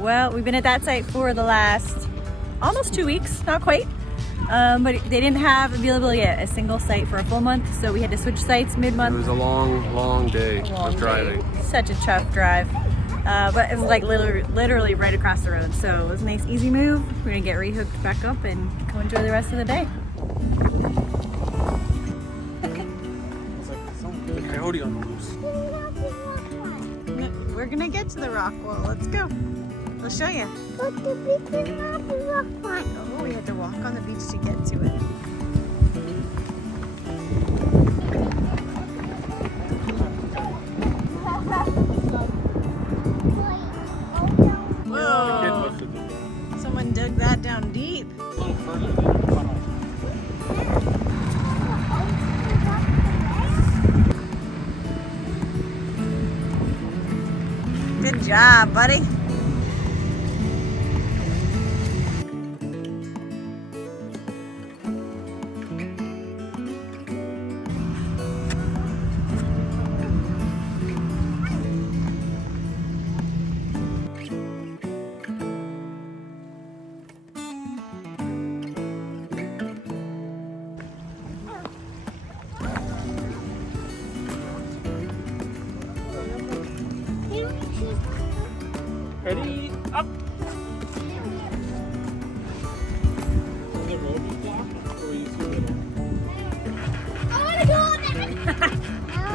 well, we've been at that site for the last almost 2 weeks, not quite. But they didn't have available yet a single site for a full month, so we had to switch sites mid-month. It was a long day of driving. Such a tough drive. But it was like literally right across the road. So it was a nice, easy move. We're gonna get rehooked back up and go enjoy the rest of the day. It's like some coyote on the loose. We're gonna get to the rock wall. Let's go. I'll show you. But the beach is not the rock one. Oh, we had to walk on the beach to get to it. Whoa! Someone dug that down deep. Good job, buddy. Ready? Up! I want to go on there. No.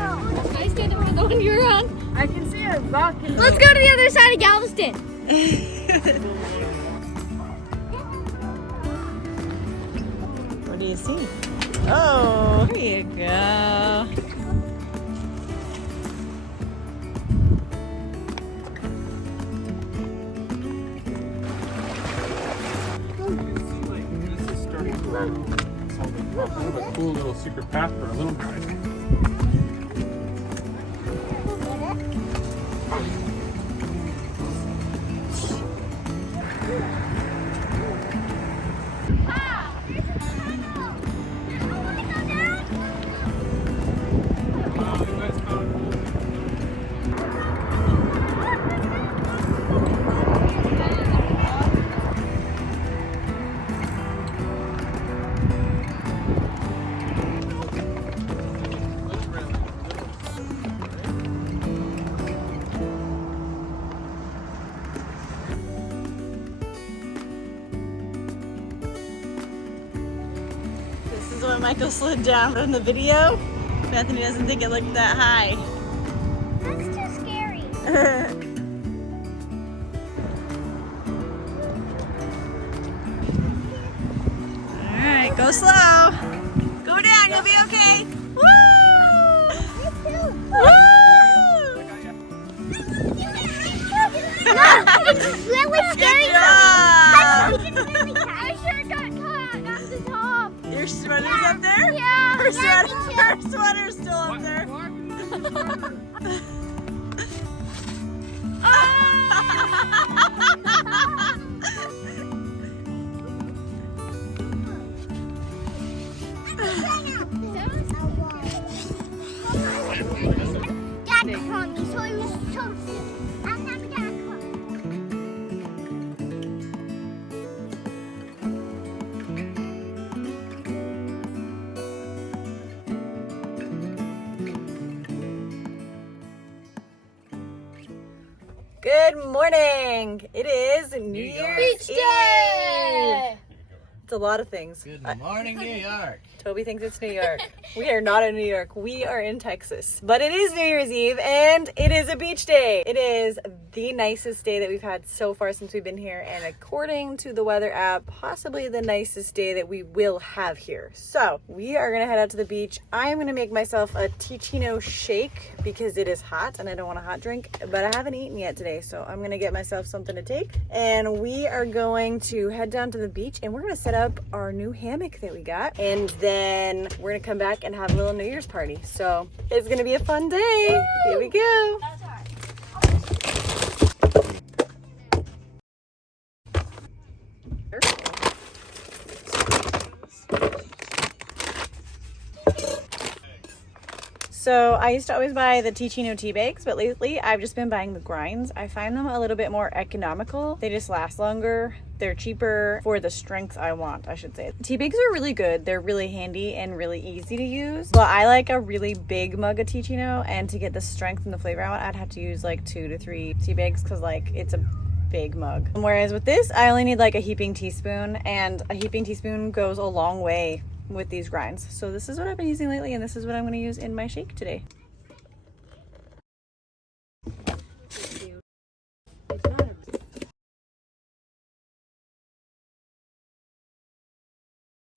I stand up on the one you're on. I can see a rock in the Let's go to the other side of Galveston. What do you see? Oh, here you go. This is starting to something kind of a cool little secret path for a little guy. This is what Michael slid down from the video. Bethany doesn't think it looked that high. That's too scary. Alright, go slow. Go down, you'll be okay. Woo! Woo! No, it's really scary. Good job. I sure got caught at the top. Your sweater's up there? Yeah. Her sweater's still up there. Dad caught me, so I was so sick. I'm not Dad caught me. Good morning. It is New Year's Beach Eve. day. It's a lot of things. Good morning, New York. Toby thinks it's New York. We are not in New York. We are in Texas. But it is New Year's Eve and it is a beach day. It is the nicest day that we've had so far since we've been here. And according to the weather app, possibly the nicest day that we will have here. So we are going to head out to the beach. I am going to make myself a Ticino shake because it is hot and I don't want a hot drink. But I haven't eaten yet today. So I'm going to get myself something to take. And we are going to head down to the beach and we're going to set up our new hammock that we got. And then we're gonna come back and have a little New Year's party. So it's gonna be a fun day. Here we go. So I used to always buy the Ticino tea bags, but lately I've just been buying the grinds. I find them a little bit more economical. They just last longer. They're cheaper for the strength I want, I should say. Tea bags are really good. They're really handy and really easy to use. But I like a really big mug of Ticino, and to get the strength and the flavor I want, I'd have to use like 2 to 3 tea bags because like it's a big mug. Whereas with this, I only need like a heaping teaspoon, and a heaping teaspoon goes a long way with these grinds. So this is what I've been using lately, and this is what I'm going to use in my shake today.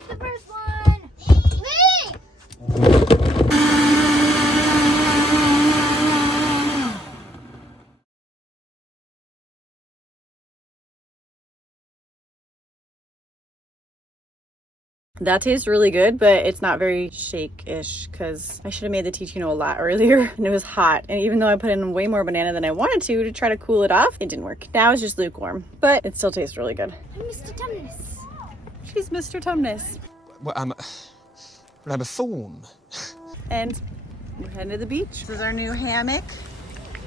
The first one. Me. That tastes really good, but it's not very shake-ish because I should have made the Ticino a lot earlier and it was hot. And even though I put in way more banana than I wanted to try to cool it off, it didn't work. Now it's just lukewarm, but it still tastes really good. I'm Mr. Tumnus. She's Mr. Tumnus. Well, I'm a thorn. And we're heading to the beach. This is our new hammock.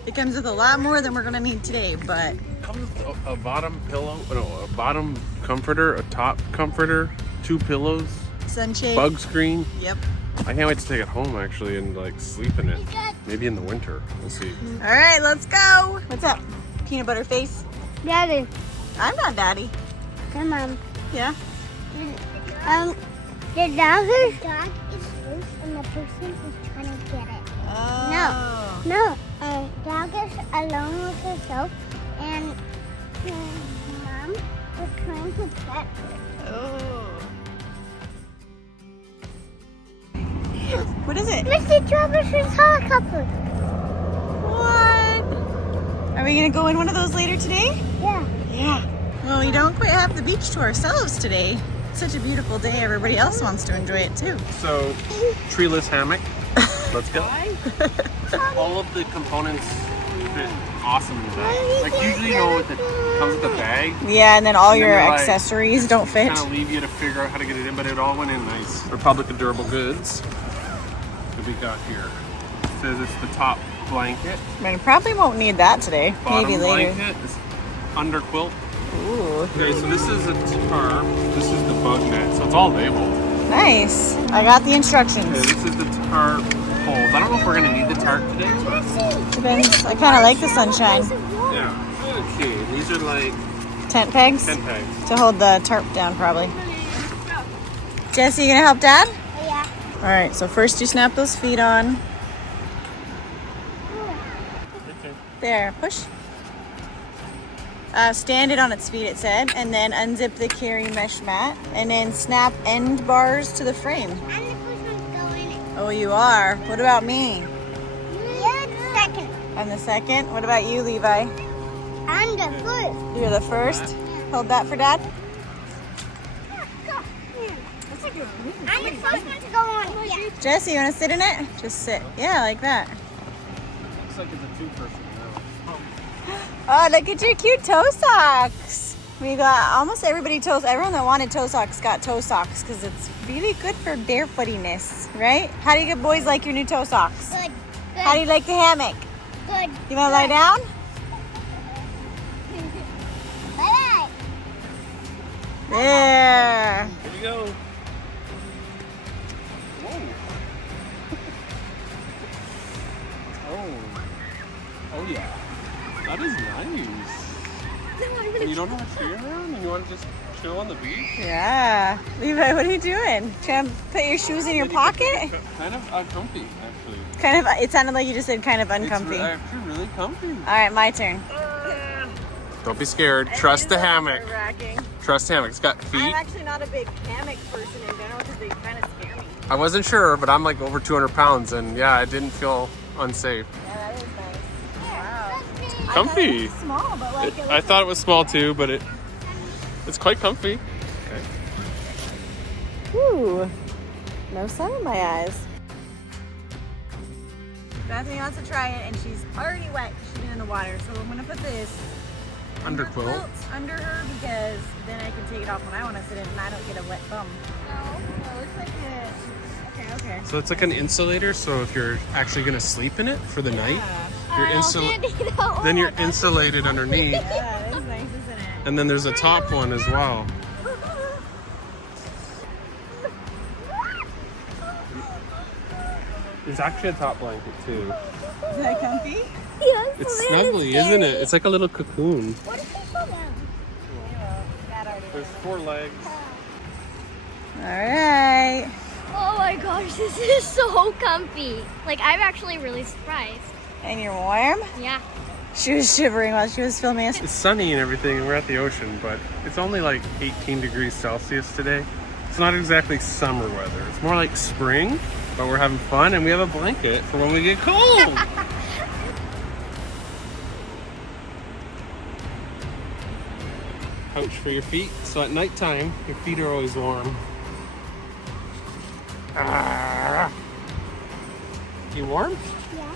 It comes with a lot more than we're gonna need today, but Comes with a bottom pillow, no, a bottom comforter, a top comforter, 2 pillows, sunshade. bug screen. Yep. I can't wait to take it home actually and like sleep in it. Maybe in the winter. We'll see. All right, let's go. What's up, peanut butter face? Daddy. I'm not daddy. Come on. Yeah. The dog is loose and the person is trying to get it. Oh. No. Dog is alone with herself and mom is trying to pet her. Oh. What is it? Mr. Travis's helicopter. What? Are we gonna go in one of those later today? Yeah. Yeah. Well, we don't quite have the beach to ourselves today. It's such a beautiful day. Everybody else wants to enjoy it too. So, treeless hammock. Let's go. All of the components fit awesome in the bag. Like usually, you know, it comes with a bag. Yeah, and then all And then your they're like- accessories don't fit. Kind of leave you to figure out how to get it in, but it all went in nice. Republic of Durable Goods. What we got here? It says it's the top blanket. I mean, probably won't need that today. Bottom Maybe later. blanket. This under quilt. Ooh, Okay, so this is a tarp. This is the bug net. So it's all labeled. nice. I got the Okay, instructions. this is the tarp poles. I don't know if we're gonna need the tarp today, but Depends. I kind of like the sunshine. yeah. Okay, these are like Tent pegs 10 pegs. to hold the tarp down, probably. Jesse, you gonna help Dad? Yeah. All right. So first you snap those feet on. Okay. There, push. Stand it on its feet, it said, and then unzip the carry mesh mat, and then snap end bars to the frame. I'm the first one to go in it. Oh, you are. What about me? You're the second. I'm the second. What about you, Levi? I'm the first. You're the first. Hold that for Dad. I'm the first one to go on. Yeah. Jesse, you want to sit in it? Just sit. Yeah, like that. Looks like it's a 2-person now. Oh, look at your cute toe socks. We got almost everybody everyone that wanted toe socks got toe socks because it's really good for barefootiness, right? How do you boys like your new toe socks? Good. Good. How do you like the hammock? Good. You want to lie down? Bye. There. Here we go. Whoa. Oh yeah. That is nice. And you don't have a tree around and you want to just chill on the beach? Yeah. Levi, what are you doing? Trying to put your shoes in your pocket? Kind of uncomfy, actually. Kind of, it sounded like you just said kind of uncomfy. It's actually really comfy. All right, my turn. Don't be scared. Trust the hammock. Nerve-wracking. Trust the hammock. It's got feet. I'm actually not a big hammock person in general because they kind of scare me. I wasn't sure, but I'm like over 200 pounds, and yeah, I didn't feel unsafe. Yeah, that is nice. Wow. Comfy. It's small, but like it I looks thought it was small too, but it's quite comfy. Ooh, no sun in my eyes. Bethany wants to try it, and she's already wet. She's been in the water, so I'm gonna put this Under quilt. under her because then I can take it off when I want to sit in, and I don't get a wet bum. No, it looks like it. okay. So it's like an insulator. So if you're actually gonna sleep in it for the night, then you're insulated underneath. Yeah, that is nice, isn't it? And then there's a top one as well. There's actually a top blanket too. Is that comfy? It's snuggly, isn't it? It's like a little cocoon. What if they fall down? There's 4 legs. All right. Oh my gosh, this is so comfy. Like, I'm actually really surprised. And you're warm? Yeah. She was shivering while she was filming us. It's sunny and everything, and we're at the ocean, but it's only like 18 degrees Celsius today. It's not exactly summer weather. It's more like spring, but we're having fun, and we have a blanket for when we get cold. Pouch for your feet, so at nighttime, your feet are always warm. Ah. You warm? Yeah.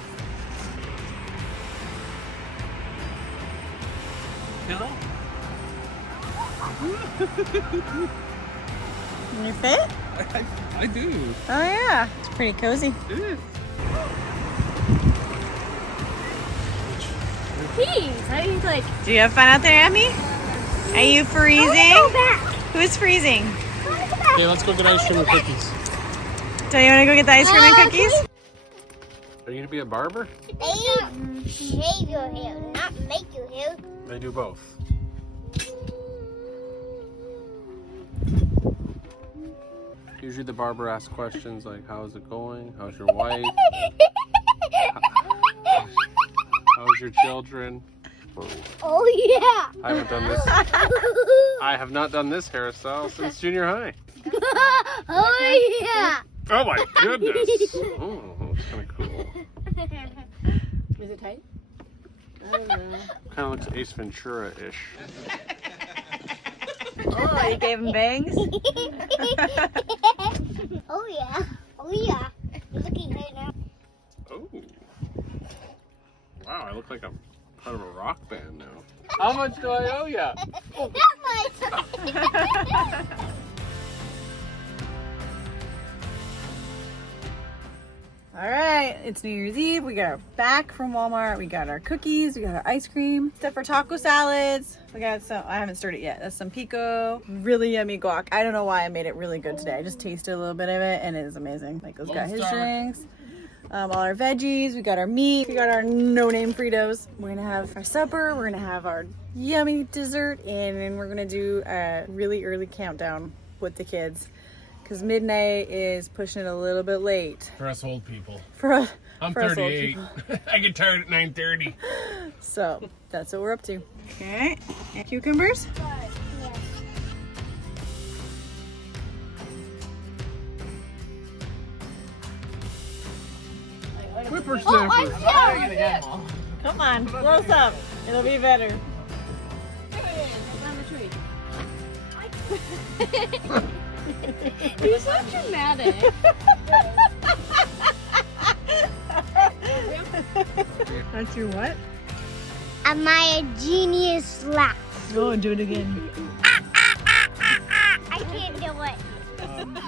Pillow? You fit? I do. Oh yeah, it's pretty cozy. It is. Please, I think like. Do you have fun out there, Emmy? Are you freezing? Go back. Who's freezing? Okay, let's go get ice cream and cookies. Do you want to go get the ice cream and cookies? Are you gonna be a barber? They shave your hair, not make your hair. They do both. Usually the barber asks questions like, how's it going? How's your wife? How's your children? Oh yeah. I haven't done this. I have not done this hairstyle since junior high. Oh yeah. Oh my goodness. Oh, it's kind of cool. Is it tight? Kind of looks Ace Ventura-ish. Oh, you gave him bangs? Oh yeah. Oh yeah. You're looking good now. Oh. Wow, I look like I'm part of a rock band now. How much do I owe ya? Not much. All right, it's New Year's Eve. We got our back from Walmart. We got our cookies. We got our ice cream. Stuff for taco salads. We got some, I haven't stirred it yet. That's some pico. Really yummy guac. I don't know why I made it really good today. I just tasted a little bit of it and it is amazing. Michael's got his drinks. All our veggies. We got our meat. We got our no-name Fritos. We're gonna have our supper. We're gonna have our yummy dessert. And then we're gonna do a really early countdown with the kids. Because midnight is pushing it a little bit late. For us old people. I'm I'm 38. I get tired at 9:30. So that's what we're up to. Okay, and cucumbers. Whippersnappers. Come on, close up. It'll be better. You're so dramatic. That's your what? My genius slap. Go and do it again. I can't do it.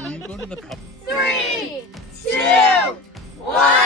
Will you go to the pub? 3, 2, 1.